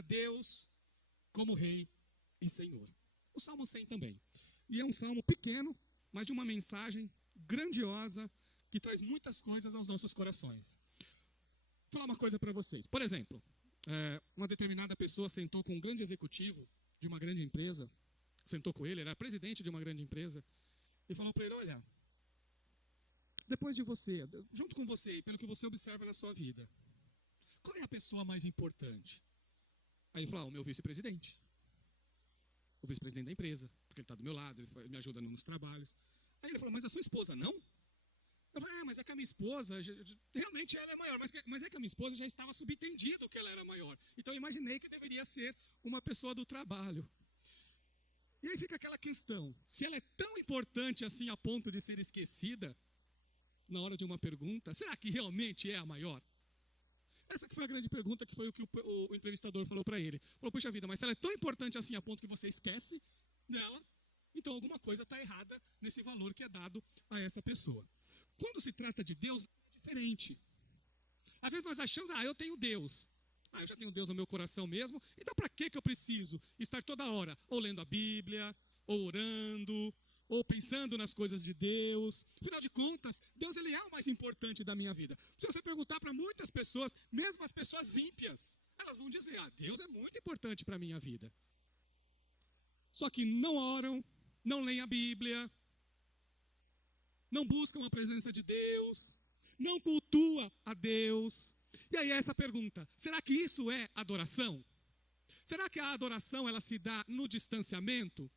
a Deus como Rei e Senhor. O Salmo 100 também. E é um salmo pequeno, mas de uma mensagem grandiosa que traz muitas coisas aos nossos corações. Vou falar uma coisa para vocês. Por exemplo, uma determinada pessoa sentou com um grande executivo de uma grande empresa, sentou com ele, era presidente de uma grande empresa, e falou para ele, olha, depois de você, junto com você e pelo que você observa na sua vida, qual é a pessoa mais importante? Aí ele falou, o meu vice-presidente. O vice-presidente da empresa, porque ele está do meu lado, ele me ajuda nos trabalhos. Aí ele falou, mas a sua esposa não? Eu falei, mas é que a minha esposa, realmente ela é maior, mas é que a minha esposa já estava subentendido que ela era maior. Então eu imaginei que deveria ser uma pessoa do trabalho. E aí fica aquela questão, se ela é tão importante assim a ponto de ser esquecida na hora de uma pergunta, será que realmente é a maior? Essa que foi a grande pergunta, que foi o que o entrevistador falou para ele. Falou, puxa vida, mas se ela é tão importante assim a ponto que você esquece dela, então alguma coisa está errada nesse valor que é dado a essa pessoa. Quando se trata de Deus, é diferente. Às vezes nós achamos, eu tenho Deus. Eu já tenho Deus no meu coração mesmo, então para que eu preciso estar toda hora ou lendo a Bíblia, ou orando, ou pensando nas coisas de Deus? Afinal de contas, Deus ele é o mais importante da minha vida. Se você perguntar para muitas pessoas, mesmo as pessoas ímpias, elas vão dizer, Deus é muito importante para a minha vida. Só que não oram, não leem a Bíblia, não buscam a presença de Deus, não cultuam a Deus. E aí essa pergunta, será que isso é adoração? Será que a adoração ela se dá no distanciamento?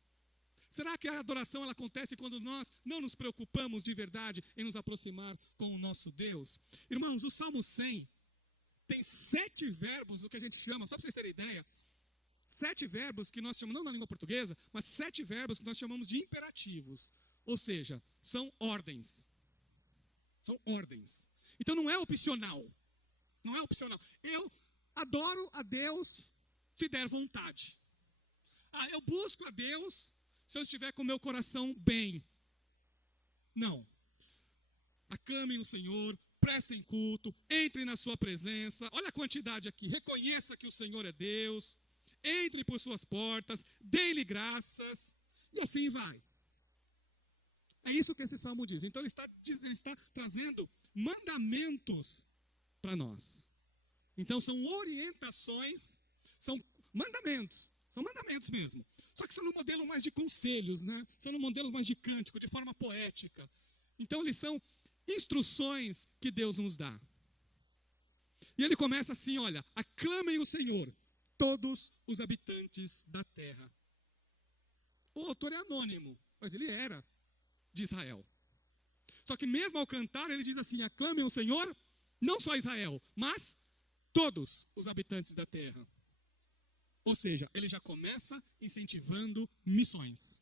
Será que a adoração ela acontece quando nós não nos preocupamos de verdade em nos aproximar com o nosso Deus? Irmãos, o Salmo 100 tem 7 verbos, o que a gente chama, só para vocês terem ideia, 7 verbos que nós chamamos, não na língua portuguesa, mas 7 verbos que nós chamamos de imperativos. Ou seja, são ordens. São ordens. Então não é opcional. Não é opcional. Eu adoro a Deus se der vontade. Eu busco a Deus se eu estiver com o meu coração bem. Não. Aclamem o Senhor, prestem culto, entrem na sua presença. Olha a quantidade aqui. Reconheça que o Senhor é Deus. Entre por suas portas, dê-lhe graças. E assim vai. É isso que esse salmo diz. Então ele está trazendo mandamentos para nós. Então são orientações, são mandamentos mesmo. Só que são no modelo mais de conselhos, né? São no modelo mais de cântico, de forma poética. Então eles são instruções que Deus nos dá. E ele começa assim, olha, aclamem o Senhor, todos os habitantes da terra. O autor é anônimo, mas ele era de Israel. Só que mesmo ao cantar, ele diz assim, aclamem o Senhor, não só Israel, mas todos os habitantes da terra. Ou seja, ele já começa incentivando missões.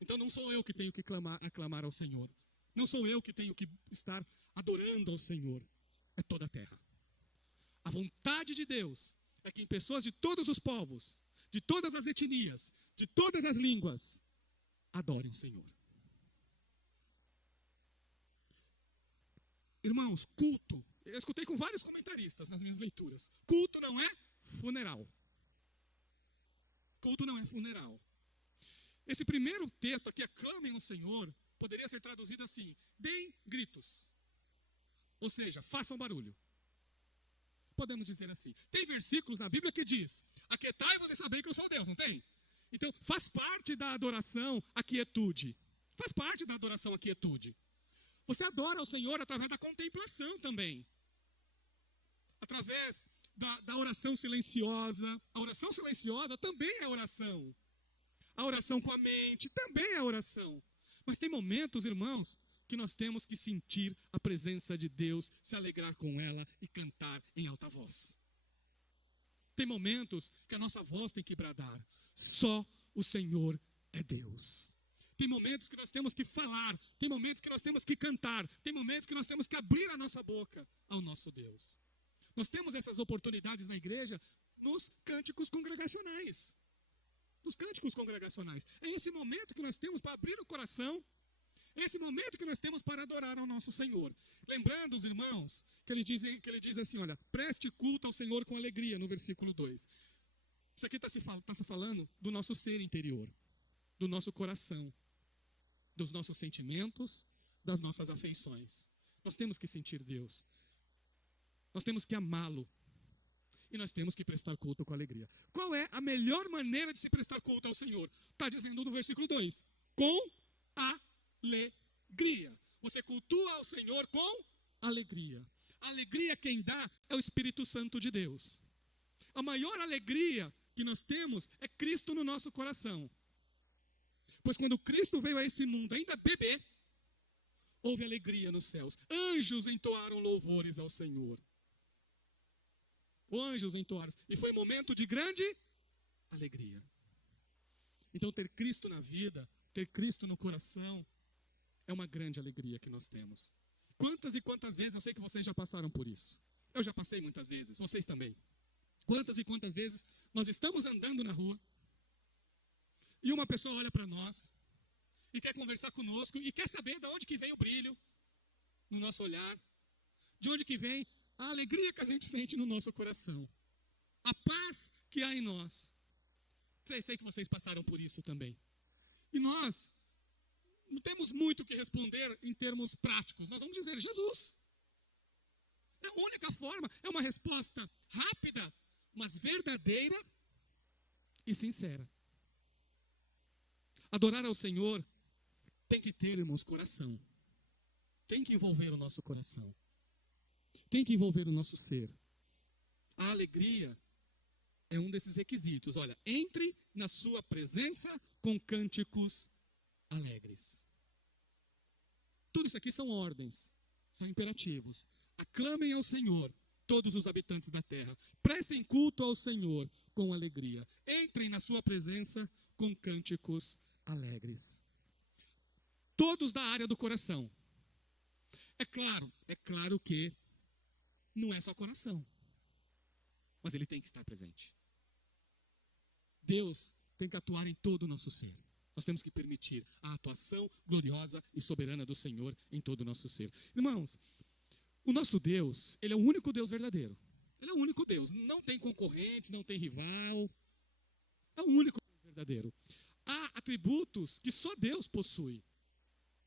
Então não sou eu que tenho que aclamar ao Senhor. Não sou eu que tenho que estar adorando ao Senhor. É toda a terra. A vontade de Deus é que em pessoas de todos os povos, de todas as etnias, de todas as línguas, adorem o Senhor. Irmãos, culto. Eu escutei com vários comentaristas nas minhas leituras. Culto não é funeral. Culto não é funeral. Esse primeiro texto aqui, aclamem o Senhor, poderia ser traduzido assim, deem gritos. Ou seja, façam barulho. Podemos dizer assim. Tem versículos na Bíblia que diz, aquietai-vos e sabei que eu sou Deus, não tem? Então, faz parte da adoração a quietude. Faz parte da adoração a quietude. Você adora o Senhor através da contemplação também. Através da oração silenciosa. A oração silenciosa também é oração. A oração com a mente também é oração. Mas tem momentos, irmãos, que nós temos que sentir a presença de Deus, se alegrar com ela e cantar em alta voz. Tem momentos que a nossa voz tem que bradar. Só o Senhor é Deus. Tem momentos que nós temos que falar, tem momentos que nós temos que cantar, tem momentos que nós temos que abrir a nossa boca ao nosso Deus. Nós temos essas oportunidades na igreja nos cânticos congregacionais. Nos cânticos congregacionais. É esse momento que nós temos para abrir o coração Esse momento que nós temos para adorar ao nosso Senhor. Lembrando os irmãos que ele diz assim, olha, preste culto ao Senhor com alegria, no versículo 2. Isso aqui está se falando do nosso ser interior, do nosso coração, dos nossos sentimentos, das nossas afeições. Nós temos que sentir Deus. Nós temos que amá-lo. E nós temos que prestar culto com alegria. Qual é a melhor maneira de se prestar culto ao Senhor? Está dizendo no versículo 2. Com alegria. Você cultua ao Senhor com alegria. A alegria quem dá é o Espírito Santo de Deus. A maior alegria que nós temos é Cristo no nosso coração. Pois quando Cristo veio a esse mundo, ainda bebê, houve alegria nos céus. Anjos entoaram louvores ao Senhor. Anjos entoaram. E foi um momento de grande alegria. Então ter Cristo na vida, ter Cristo no coração, é uma grande alegria que nós temos. Quantas e quantas vezes, eu sei que vocês já passaram por isso. Eu já passei muitas vezes, vocês também. Quantas e quantas vezes nós estamos andando na rua e uma pessoa olha para nós e quer conversar conosco e quer saber de onde que vem o brilho no nosso olhar, de onde que vem a alegria que a gente sente no nosso coração, a paz que há em nós. Sei que vocês passaram por isso também. E nós não temos muito o que responder em termos práticos. Nós vamos dizer Jesus. É a única forma, é uma resposta rápida, mas verdadeira e sincera. Adorar ao Senhor tem que ter, irmãos, coração. Tem que envolver o nosso coração. Tem que envolver o nosso ser. A alegria é um desses requisitos. Olha, entre na sua presença com cânticos alegres. Tudo isso aqui são ordens, são imperativos. Aclamem ao Senhor, todos os habitantes da terra. Prestem culto ao Senhor com alegria. Entrem na sua presença com cânticos alegres. Todos da área do coração. É claro que não é só coração, mas ele tem que estar presente. Deus tem que atuar em todo o nosso ser. Nós temos que permitir a atuação gloriosa e soberana do Senhor em todo o nosso ser. Irmãos, o nosso Deus, ele é o único Deus verdadeiro. Ele é o único Deus. Não tem concorrentes, não tem rival. É o único Deus verdadeiro. Há atributos que só Deus possui.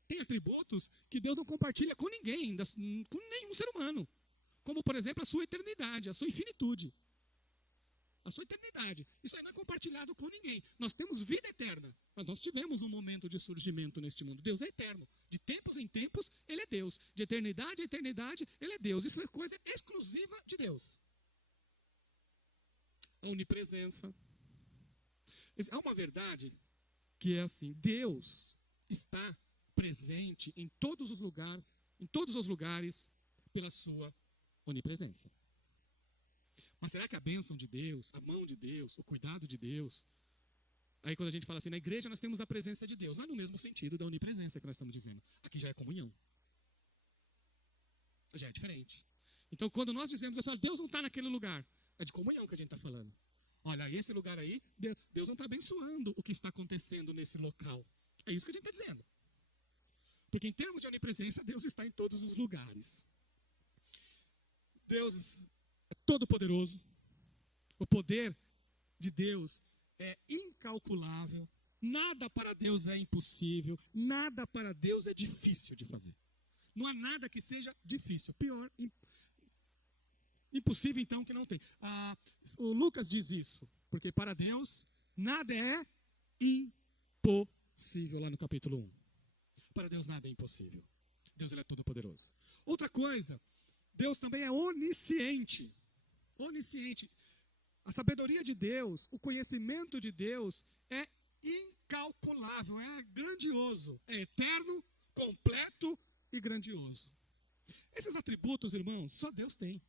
Tem atributos que Deus não compartilha com ninguém, com nenhum ser humano. Como, por exemplo, a sua eternidade, a sua infinitude. A sua eternidade. Isso aí não é compartilhado com ninguém. Nós temos vida eterna, mas nós tivemos um momento de surgimento neste mundo. Deus é eterno. De tempos em tempos, Ele é Deus. De eternidade a eternidade, Ele é Deus. Isso é coisa exclusiva de Deus. A onipresença. Há uma verdade que é assim: Deus está presente em todos os lugares pela sua onipresença. Mas será que a bênção de Deus, a mão de Deus, o cuidado de Deus... Aí quando a gente fala assim, na igreja nós temos a presença de Deus. Não é no mesmo sentido da onipresença que nós estamos dizendo. Aqui já é comunhão. Já é diferente. Então quando nós dizemos assim, Deus não está naquele lugar, é de comunhão que a gente está falando. Olha, esse lugar aí, Deus não está abençoando o que está acontecendo nesse local. É isso que a gente está dizendo. Porque em termos de onipresença, Deus está em todos os lugares. Deus é todo-poderoso. O poder de Deus é incalculável. Nada para Deus é impossível. Nada para Deus é difícil de fazer. Não há nada que seja difícil. Pior, impossível então que não tem. O Lucas diz isso, porque para Deus nada é impossível, lá no capítulo 1. Para Deus nada é impossível. Deus ele é todo-poderoso. Outra coisa, Deus também é onisciente. Onisciente. A sabedoria de Deus, o conhecimento de Deus é incalculável, é grandioso, é eterno, completo e grandioso. Esses atributos, irmãos, só Deus tem.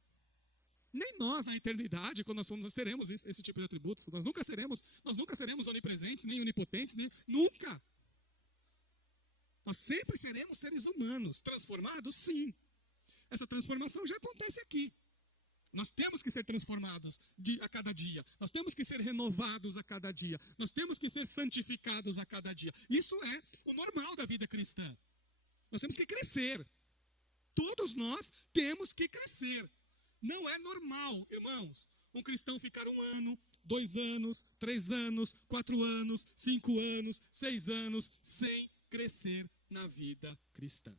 Nem nós, na eternidade, quando nós formos, nós teremos esse tipo de atributos. Nós nunca seremos onipresentes, nem onipotentes, nunca. Nós sempre seremos seres humanos, transformados, sim. Essa transformação já acontece aqui. Nós temos que ser transformados a cada dia. Nós temos que ser renovados a cada dia. Nós temos que ser santificados a cada dia. Isso é o normal da vida cristã. Nós temos que crescer. Todos nós temos que crescer. Não é normal, irmãos, um cristão ficar 1 ano, 2 anos, 3 anos, 4 anos, 5 anos, 6 anos, sem crescer na vida cristã.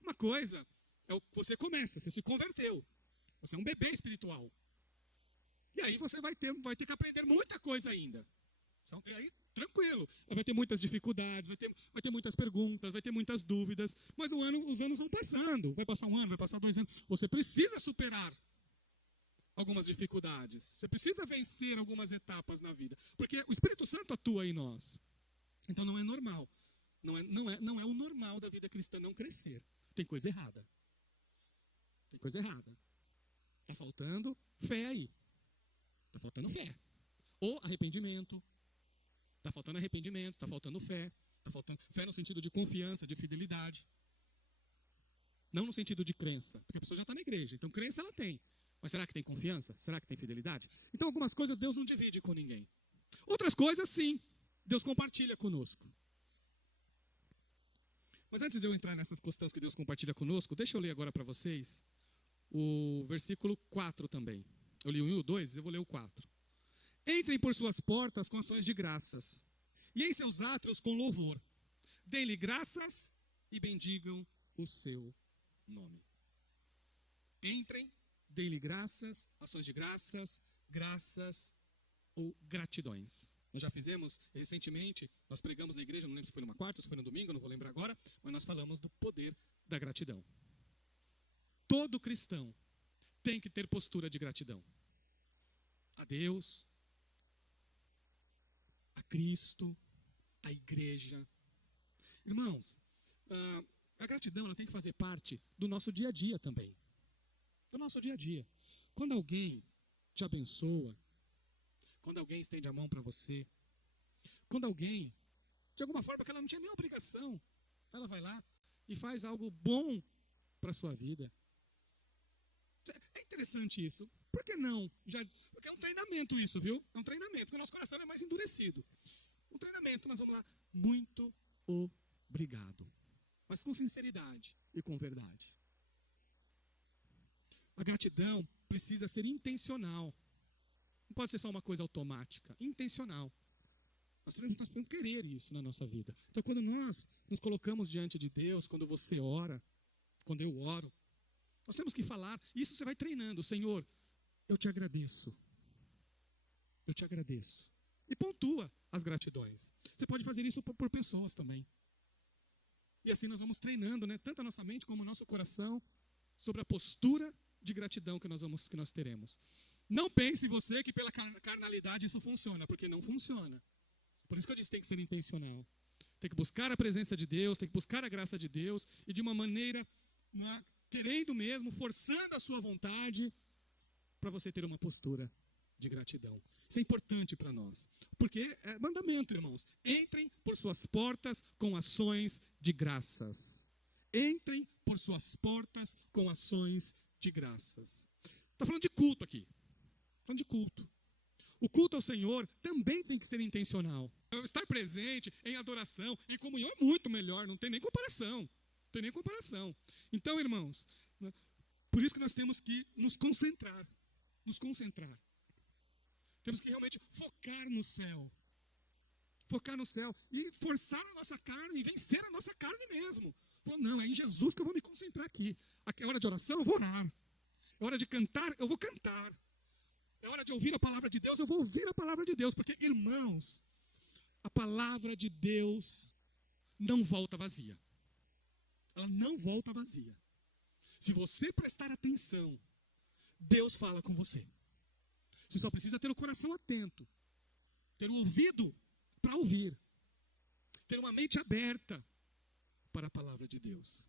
Uma coisa é o que você começa, você se converteu. Você é um bebê espiritual. E aí você vai ter que aprender muita coisa ainda. E aí, tranquilo. Vai ter muitas dificuldades, vai ter muitas perguntas, vai ter muitas dúvidas. Mas os anos vão passando. Vai passar 1 ano, vai passar 2 anos. Você precisa superar algumas dificuldades. Você precisa vencer algumas etapas na vida. Porque o Espírito Santo atua em nós. Então não é normal. Não é o normal da vida cristã não crescer. Tem coisa errada. Tem coisa errada. Está faltando fé aí. Está faltando fé. Ou arrependimento. Está faltando arrependimento, está faltando fé. Está faltando fé no sentido de confiança, de fidelidade. Não no sentido de crença. Porque a pessoa já está na igreja. Então crença ela tem. Mas será que tem confiança? Será que tem fidelidade? Então algumas coisas Deus não divide com ninguém. Outras coisas sim. Deus compartilha conosco. Mas antes de eu entrar nessas questões que Deus compartilha conosco, deixa eu ler agora para vocês o versículo 4 também. Eu li o 1 e o 2, eu vou ler o 4. Entrem por suas portas com ações de graças, e em seus átrios com louvor. Dêem-lhe graças e bendigam o seu nome. Entrem, dêem-lhe graças, ações de graças, graças ou gratidões. Nós já fizemos recentemente, nós pregamos na igreja, não lembro se foi numa quarta, se foi no domingo, não vou lembrar agora, mas nós falamos do poder da gratidão. Todo cristão tem que ter postura de gratidão. A Deus, a Cristo, a igreja. Irmãos, a gratidão ela tem que fazer parte do nosso dia a dia também. Do nosso dia a dia. Quando alguém te abençoa, quando alguém estende a mão para você, quando alguém, de alguma forma que ela não tinha nem obrigação, ela vai lá e faz algo bom para a sua vida. É interessante isso. Por que não? Porque é um treinamento isso, viu? É um treinamento, porque o nosso coração é mais endurecido. Um treinamento, nós vamos lá. Muito obrigado. Mas com sinceridade e com verdade. A gratidão precisa ser intencional. Não pode ser só uma coisa automática. Intencional. Nós podemos querer isso na nossa vida. Então, quando nós nos colocamos diante de Deus, quando você ora, quando eu oro, nós temos que falar. Isso você vai treinando. Senhor, eu te agradeço. Eu te agradeço. E pontua as gratidões. Você pode fazer isso por pessoas também. E assim nós vamos treinando, né, tanto a nossa mente como o nosso coração sobre a postura de gratidão que nós teremos. Não pense você que pela carnalidade isso funciona, porque não funciona. Por isso que eu disse que tem que ser intencional. Tem que buscar a presença de Deus, tem que buscar a graça de Deus e de uma maneira, querendo mesmo, forçando a sua vontade para você ter uma postura de gratidão. Isso é importante para nós. Porque é mandamento, irmãos. Entrem por suas portas com ações de graças. Entrem por suas portas com ações de graças. Está falando de culto aqui. Falando de culto. O culto ao Senhor também tem que ser intencional. Estar presente em adoração, em comunhão é muito melhor, não tem nem comparação. Não tem nem comparação. Então, irmãos, por isso que nós temos que nos concentrar. Nos concentrar. Temos que realmente focar no céu. Focar no céu. E forçar a nossa carne, e vencer a nossa carne mesmo. Falar, não, é em Jesus que eu vou me concentrar aqui. É hora de oração, eu vou orar. É hora de cantar, eu vou cantar. É hora de ouvir a palavra de Deus, eu vou ouvir a palavra de Deus. Porque, irmãos, a palavra de Deus não volta vazia. Ela não volta vazia. Se você prestar atenção, Deus fala com você. Você só precisa ter o coração atento. Ter um ouvido para ouvir. Ter uma mente aberta para a palavra de Deus.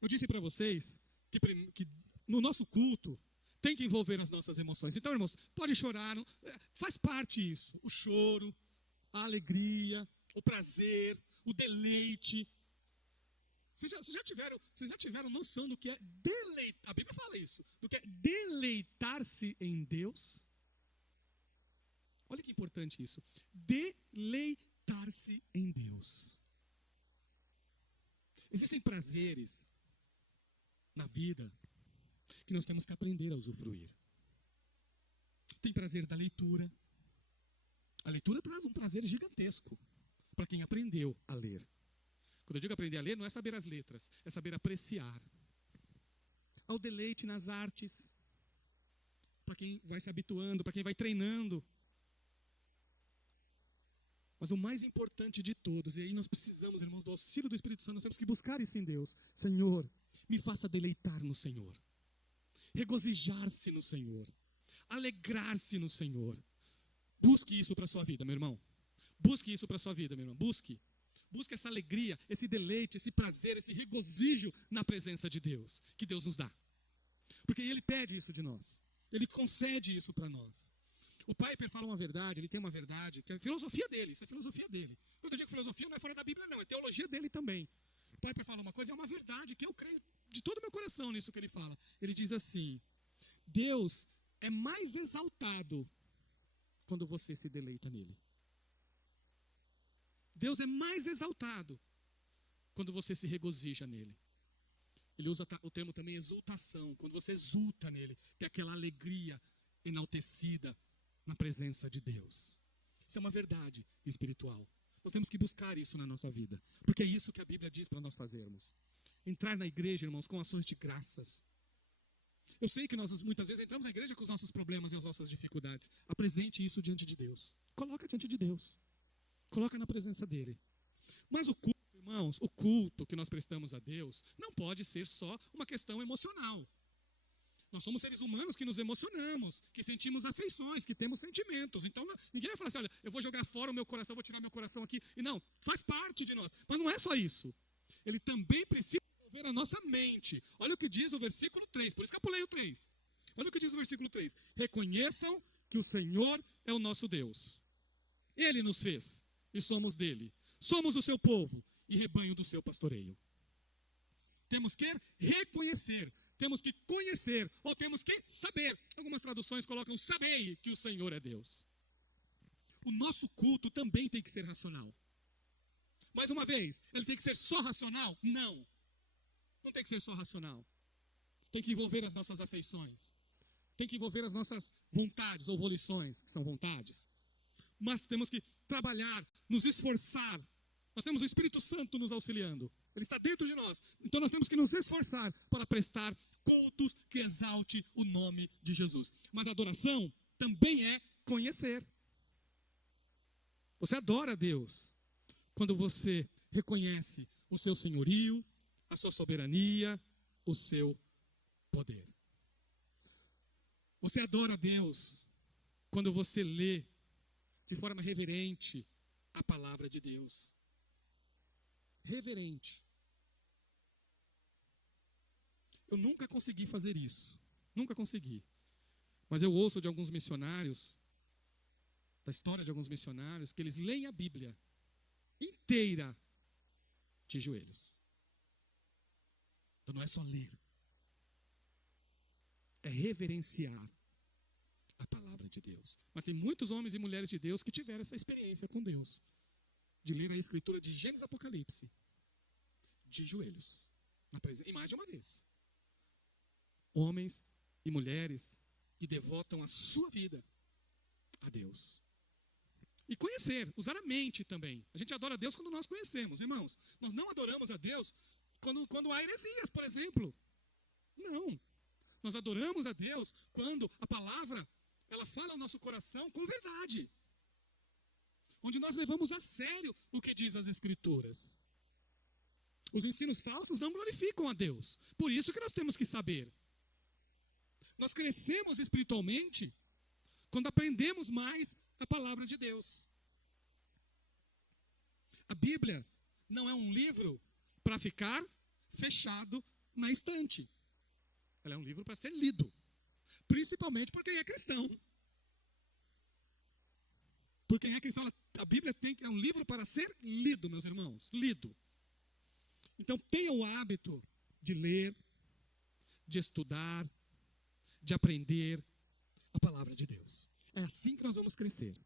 Eu disse para vocês que no nosso culto tem que envolver as nossas emoções. Então, irmãos, pode chorar, faz parte isso. O choro, a alegria, o prazer, o deleite. Vocês já tiveram noção do que é deleitar? A Bíblia fala isso. Do que é deleitar-se em Deus? Olha que importante isso. Deleitar-se em Deus. Existem prazeres na vida que nós temos que aprender a usufruir. Tem prazer da leitura. A leitura traz um prazer gigantesco para quem aprendeu a ler. Quando eu digo aprender a ler, não é saber as letras, é saber apreciar. Ao deleite nas artes, para quem vai se habituando, para quem vai treinando. Mas o mais importante de todos, e aí nós precisamos, irmãos, do auxílio do Espírito Santo, nós temos que buscar isso em Deus. Senhor, me faça deleitar no Senhor, regozijar-se no Senhor, alegrar-se no Senhor. Busque isso para a sua vida, meu irmão. Busque isso para a sua vida, meu irmão. Busque essa alegria, esse deleite, esse prazer, esse regozijo na presença de Deus, que Deus nos dá. Porque Ele pede isso de nós. Ele concede isso para nós. O Piper fala uma verdade, ele tem uma verdade, que é a filosofia dele, isso é a filosofia dele. Quando eu digo filosofia, não é fora da Bíblia, não, é teologia dele também. O Piper fala uma coisa, é uma verdade, que eu creio de todo o meu coração nisso que ele fala. Ele diz assim: Deus é mais exaltado quando você se deleita nele. Deus é mais exaltado quando você se regozija nele. Ele usa o termo também exultação, quando você exulta nele, tem aquela alegria enaltecida na presença de Deus. Isso é uma verdade espiritual. Nós temos que buscar isso na nossa vida, porque é isso que a Bíblia diz para nós fazermos. Entrar na igreja, irmãos, com ações de graças. Eu sei que nós muitas vezes entramos na igreja com os nossos problemas e as nossas dificuldades. Apresente isso diante de Deus. Coloca diante de Deus. Coloca na presença dele. Mas o culto, irmãos, o culto que nós prestamos a Deus não pode ser só uma questão emocional. Nós somos seres humanos que nos emocionamos, que sentimos afeições, que temos sentimentos. Então ninguém vai falar assim: olha, eu vou jogar fora o meu coração, vou tirar meu coração aqui. E não, faz parte de nós. Mas não é só isso. Ele também precisa envolver a nossa mente. Olha o que diz o versículo 3, por isso que eu pulei o 3. Olha o que diz o versículo 3. Reconheçam que o Senhor é o nosso Deus. Ele nos fez e somos dele. Somos o seu povo e rebanho do seu pastoreio. Temos que reconhecer, temos que conhecer, ou temos que saber. Algumas traduções colocam: sabei que o Senhor é Deus. O nosso culto também tem que ser racional. Mais uma vez, ele tem que ser só racional? Não. Não tem que ser só racional. Tem que envolver as nossas afeições. Tem que envolver as nossas vontades ou volições, que são vontades. Mas temos que trabalhar, nos esforçar. Nós temos o Espírito Santo nos auxiliando. Ele está dentro de nós. Então nós temos que nos esforçar para prestar cultos que exalte o nome de Jesus. Mas a adoração também é conhecer. Você adora a Deus quando você reconhece o seu senhorio, a sua soberania, o seu poder. Você adora a Deus quando você lê de forma reverente a palavra de Deus. Reverente. Eu nunca consegui fazer isso. Nunca consegui. Mas eu ouço de alguns missionários, da história de alguns missionários, que eles leem a Bíblia inteira de joelhos. Então não é só ler. É reverenciar a palavra de Deus. Mas tem muitos homens e mulheres de Deus que tiveram essa experiência com Deus. De ler a Escritura de Gênesis e Apocalipse. De joelhos. E mais de uma vez. Homens e mulheres que devotam a sua vida a Deus. E conhecer, usar a mente também. A gente adora a Deus quando nós conhecemos, irmãos. Nós não adoramos a Deus quando há heresias, por exemplo. Não. Nós adoramos a Deus quando a palavra, ela fala ao nosso coração com verdade. Onde nós levamos a sério o que diz as Escrituras. Os ensinos falsos não glorificam a Deus. Por isso que nós temos que saber. Nós crescemos espiritualmente quando aprendemos mais a palavra de Deus. A Bíblia não é um livro para ficar fechado na estante. Ela é um livro para ser lido. Principalmente por quem é cristão. Por quem é cristão, a Bíblia é um livro para ser lido, meus irmãos. Lido. Então tenha o hábito de ler, de estudar, de aprender a palavra de Deus. É assim que nós vamos crescer.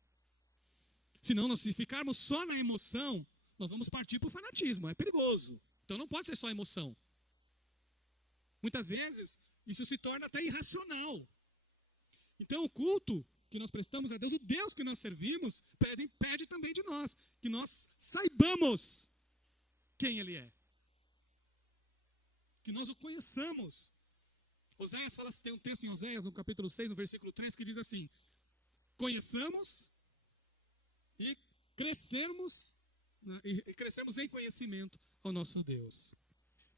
Senão, se ficarmos só na emoção, nós vamos partir para o fanatismo. É perigoso. Então não pode ser só emoção. Muitas vezes, isso se torna até irracional. Então o culto que nós prestamos a Deus, o Deus que nós servimos, pede também de nós, que nós saibamos quem Ele é. Que nós o conheçamos. Oséias fala, tem um texto em Oséias, no capítulo 6, no versículo 3, que diz assim: conheçamos e crescermos, né, e crescermos em conhecimento ao nosso Deus.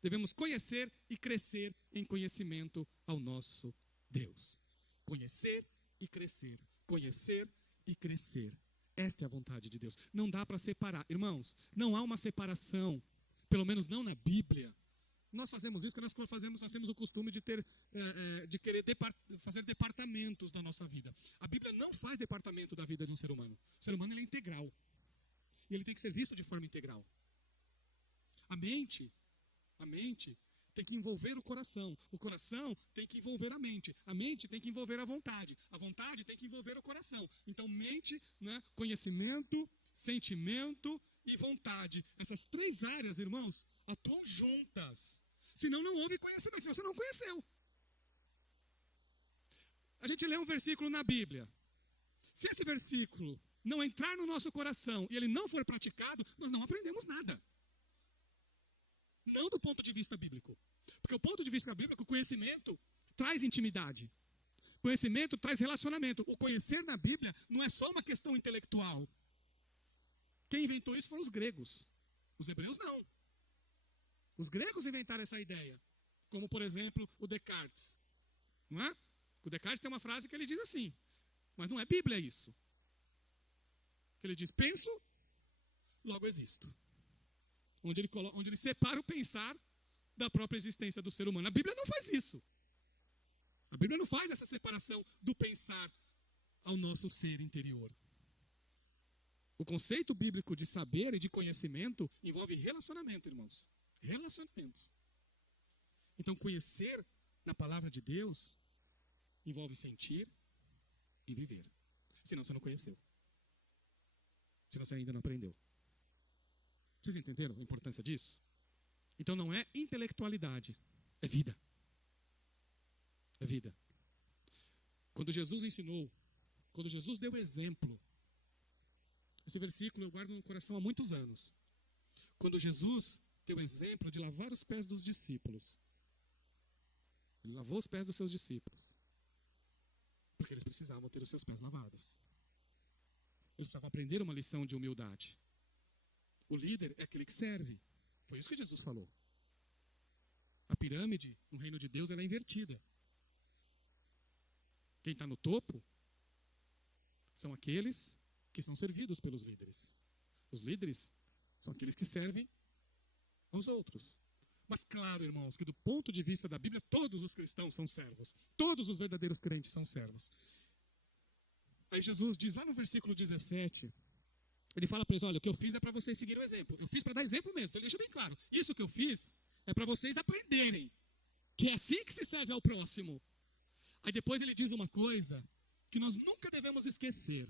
Devemos conhecer e crescer em conhecimento ao nosso Deus. Conhecer e crescer. Conhecer e crescer. Esta é a vontade de Deus. Não dá para separar. Irmãos, não há uma separação, pelo menos não na Bíblia. Nós fazemos isso, porque nós temos o costume de querer fazer departamentos da nossa vida. A Bíblia não faz departamento da vida de um ser humano. O ser humano ele é integral. E ele tem que ser visto de forma integral. A mente tem que envolver o coração tem que envolver a mente tem que envolver a vontade tem que envolver o coração. Então mente, né, conhecimento, sentimento e vontade. Essas três áreas, irmãos, atuam juntas. Senão não houve conhecimento, senão você não conheceu. A gente lê um versículo na Bíblia. Se esse versículo não entrar no nosso coração e ele não for praticado, nós não aprendemos nada. Não do ponto de vista bíblico. Porque o ponto de vista bíblico, o conhecimento traz intimidade. Conhecimento traz relacionamento. O conhecer na Bíblia não é só uma questão intelectual. Quem inventou isso foram os gregos. Os hebreus não. Os gregos inventaram essa ideia. Como, por exemplo, o Descartes. Não é? O Descartes tem uma frase que ele diz assim, mas não é Bíblia isso. Que ele diz, penso, logo existo. Onde ele separa o pensar da própria existência do ser humano. A Bíblia não faz isso. A Bíblia não faz essa separação do pensar ao nosso ser interior. O conceito bíblico de saber e de conhecimento envolve relacionamento, irmãos. Relacionamentos. Então, conhecer na palavra de Deus envolve sentir e viver. Senão você não conheceu. Senão você ainda não aprendeu. Vocês entenderam a importância disso? Então não é intelectualidade, é vida. É vida. Quando Jesus ensinou, quando Jesus deu exemplo, esse versículo eu guardo no coração há muitos anos. Quando Jesus deu exemplo de lavar os pés dos discípulos. Ele lavou os pés dos seus discípulos. Porque eles precisavam ter os seus pés lavados. Eles precisavam aprender uma lição de humildade. O líder é aquele que serve. Foi isso que Jesus falou. A pirâmide no reino de Deus ela é invertida. Quem está no topo são aqueles que são servidos pelos líderes. Os líderes são aqueles que servem aos outros. Mas claro, irmãos, que do ponto de vista da Bíblia, todos os cristãos são servos. Todos os verdadeiros crentes são servos. Aí Jesus diz lá no versículo 17, ele fala para eles, olha, o que eu fiz é para vocês seguirem o exemplo. Eu fiz para dar exemplo mesmo, então ele deixa bem claro. Isso que eu fiz é para vocês aprenderem, que é assim que se serve ao próximo. Aí depois ele diz uma coisa que nós nunca devemos esquecer.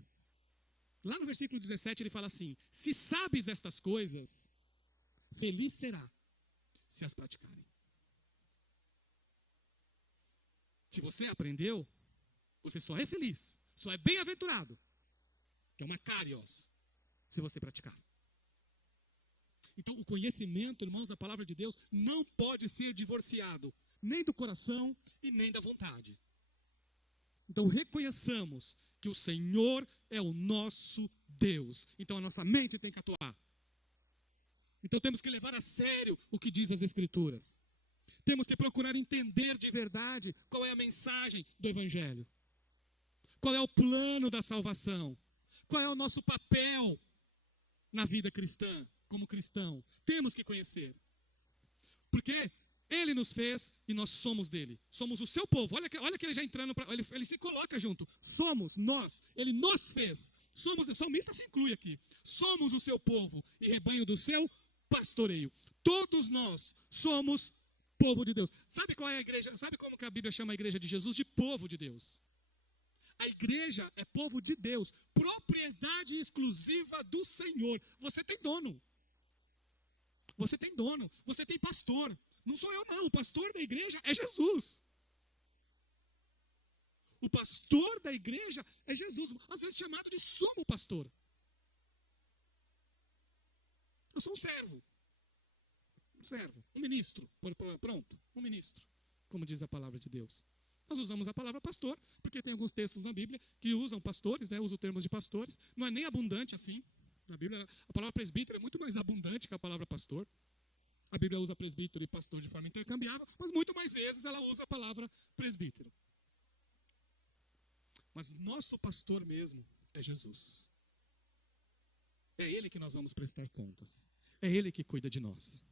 Lá no versículo 17 ele fala assim, se sabes estas coisas, feliz será se as praticarem. Se você aprendeu, você só é feliz, só é bem-aventurado, que é uma kairos, se você praticar. Então o conhecimento, irmãos, da palavra de Deus não pode ser divorciado, nem do coração e nem da vontade. Então reconheçamos que o Senhor é o nosso Deus. Então a nossa mente tem que atuar. Então temos que levar a sério o que diz as Escrituras. Temos que procurar entender de verdade qual é a mensagem do Evangelho. Qual é o plano da salvação. Qual é o nosso papel na vida cristã, como cristão. Temos que conhecer. Porque Ele nos fez e nós somos dele. Somos o seu povo. Olha que ele já entrando, ele se coloca junto. Somos nós. Ele nos fez. O salmista se inclui aqui. Somos o seu povo e rebanho do seu pastoreio. Todos nós somos povo de Deus. Sabe qual é a igreja? Sabe como que a Bíblia chama a igreja de Jesus? De povo de Deus. A igreja é povo de Deus. Propriedade exclusiva do Senhor. Você tem dono. você tem dono, você tem pastor. Não sou eu não, o pastor da igreja é Jesus. O pastor da igreja é Jesus, às vezes chamado de sumo pastor. Eu sou um servo, um ministro, pronto, um ministro, como diz a palavra de Deus. Nós usamos a palavra pastor, porque tem alguns textos na Bíblia que usam pastores, né, usam termos de pastores. Não é nem abundante assim. Na Bíblia, a palavra presbítero é muito mais abundante que a palavra pastor. A Bíblia usa presbítero e pastor de forma intercambiável, mas muito mais vezes ela usa a palavra presbítero. Mas nosso pastor mesmo é Jesus. É Ele que nós vamos prestar contas. É Ele que cuida de nós.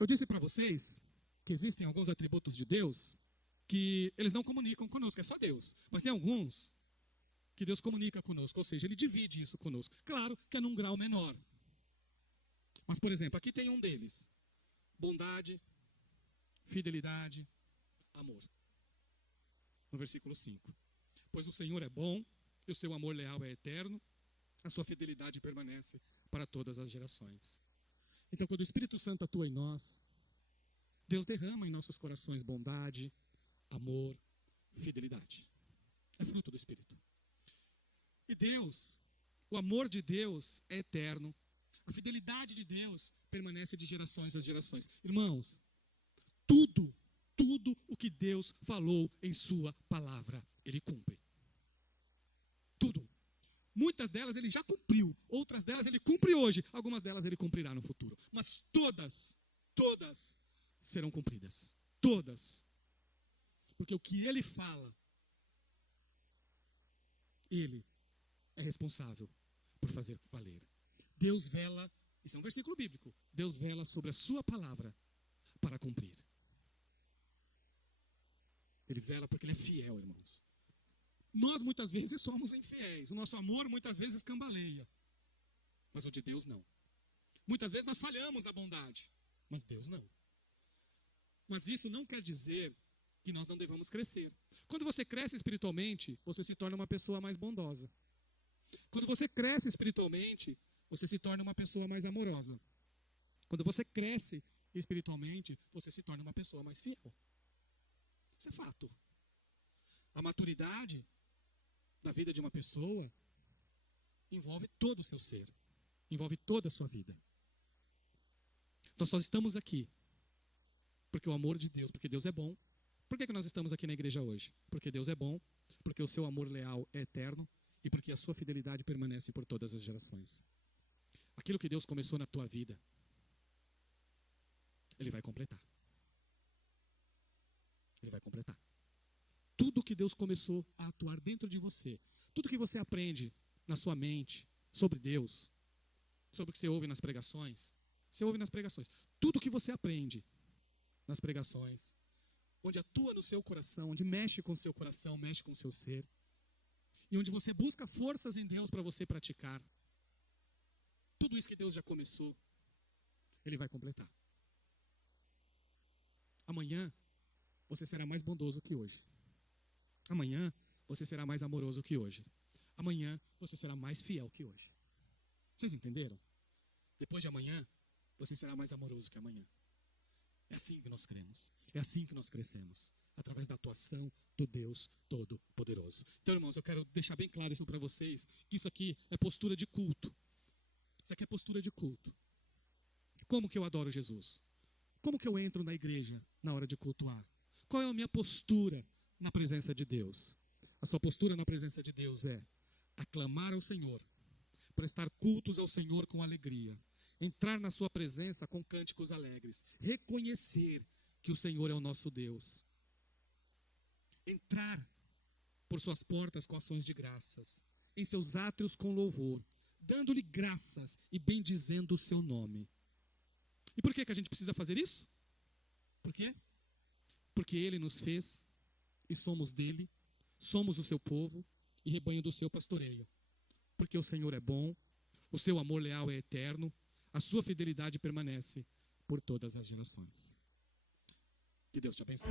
Eu disse para vocês que existem alguns atributos de Deus que eles não comunicam conosco, é só Deus. Mas tem alguns que Deus comunica conosco, ou seja, Ele divide isso conosco. Claro que é num grau menor. Mas, por exemplo, aqui tem um deles. Bondade, fidelidade, amor. No versículo 5. Pois o Senhor é bom, e o seu amor leal é eterno, a sua fidelidade permanece para todas as gerações. Então, quando o Espírito Santo atua em nós, Deus derrama em nossos corações bondade, amor, fidelidade. É fruto do Espírito. E Deus, o amor de Deus é eterno. A fidelidade de Deus permanece de gerações a gerações. Irmãos, tudo o que Deus falou em sua palavra, Ele cumpre. Tudo. Muitas delas Ele já cumpriu, outras delas Ele cumpre hoje, algumas delas Ele cumprirá no futuro. Mas todas serão cumpridas. Todas. Porque o que Ele fala, Ele é responsável por fazer valer. Deus vela, isso é um versículo bíblico, Deus vela sobre a sua palavra para cumprir. Ele vela porque Ele é fiel, irmãos. Nós muitas vezes somos infiéis, o nosso amor muitas vezes cambaleia, mas o de Deus não. Muitas vezes nós falhamos na bondade, mas Deus não. Mas isso não quer dizer que nós não devamos crescer. Quando você cresce espiritualmente, você se torna uma pessoa mais bondosa. Quando você cresce espiritualmente, você se torna uma pessoa mais amorosa. Quando você cresce espiritualmente, você se torna uma pessoa mais fiel. Isso é fato. A maturidade da vida de uma pessoa envolve todo o seu ser, envolve toda a sua vida. Nós só estamos aqui porque o amor de Deus, porque Deus é bom. Por que nós estamos aqui na igreja hoje? Porque Deus é bom, porque o seu amor leal é eterno e porque a sua fidelidade permanece por todas as gerações. Aquilo que Deus começou na tua vida, Ele vai completar. Ele vai completar. Tudo que Deus começou a atuar dentro de você, tudo que você aprende na sua mente sobre Deus, sobre o que você ouve nas pregações, tudo que você aprende nas pregações, onde atua no seu coração, onde mexe com o seu coração, mexe com o seu ser, e onde você busca forças em Deus para você praticar, tudo isso que Deus já começou, Ele vai completar. Amanhã, você será mais bondoso que hoje. Amanhã, você será mais amoroso que hoje. Amanhã, você será mais fiel que hoje. Vocês entenderam? Depois de amanhã, você será mais amoroso que amanhã. É assim que nós cremos. É assim que nós crescemos. Através da atuação do Deus Todo-Poderoso. Então, irmãos, eu quero deixar bem claro isso para vocês, que isso aqui é postura de culto. Isso aqui é postura de culto. Como que eu adoro Jesus? Como que eu entro na igreja na hora de cultuar? Qual é a minha postura na presença de Deus? A sua postura na presença de Deus é aclamar ao Senhor, prestar cultos ao Senhor com alegria, entrar na sua presença com cânticos alegres, reconhecer que o Senhor é o nosso Deus, entrar por suas portas com ações de graças, em seus átrios com louvor, dando-lhe graças e bendizendo o seu nome. E por que a gente precisa fazer isso? Por quê? Porque Ele nos fez e somos dele, somos o seu povo e rebanho do seu pastoreio. Porque o Senhor é bom, o seu amor leal é eterno, a sua fidelidade permanece por todas as gerações. Que Deus te abençoe.